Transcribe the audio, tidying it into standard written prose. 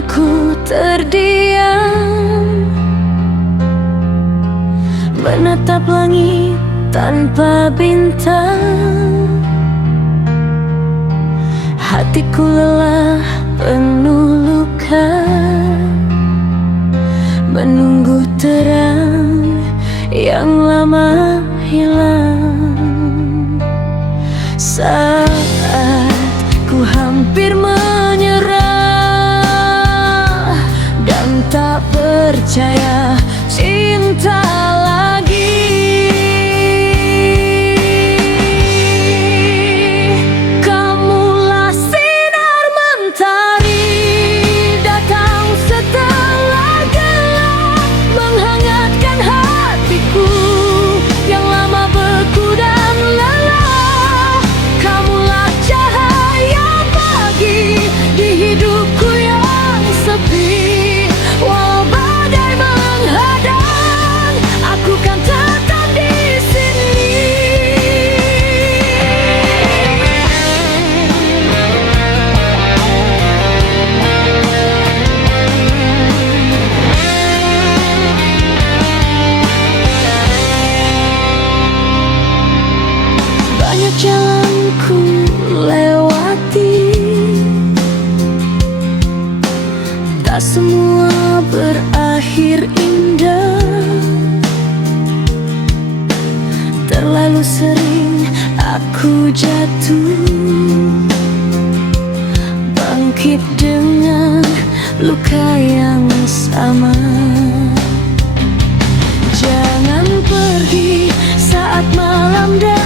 aku terdiam, menatap langit tanpa bintang. Hatiku lelah penuh luka, menunggu terang yang lama hilang. Saat ku hampir menyerah dan tak percaya cinta lagi, kamulah sinar mentari datang setelah gelap, menghangatkan hatiku yang lama beku dan lelah. Kamulah cahaya pagi di hidupku yang sepi, walau badai menghadang, aku kan tetap di sini. Banyak jalan ku lewati, tak semua berakhir indah. Terlalu sering aku jatuh, bangkit dengan luka yang sama. Jangan pergi saat malam datang,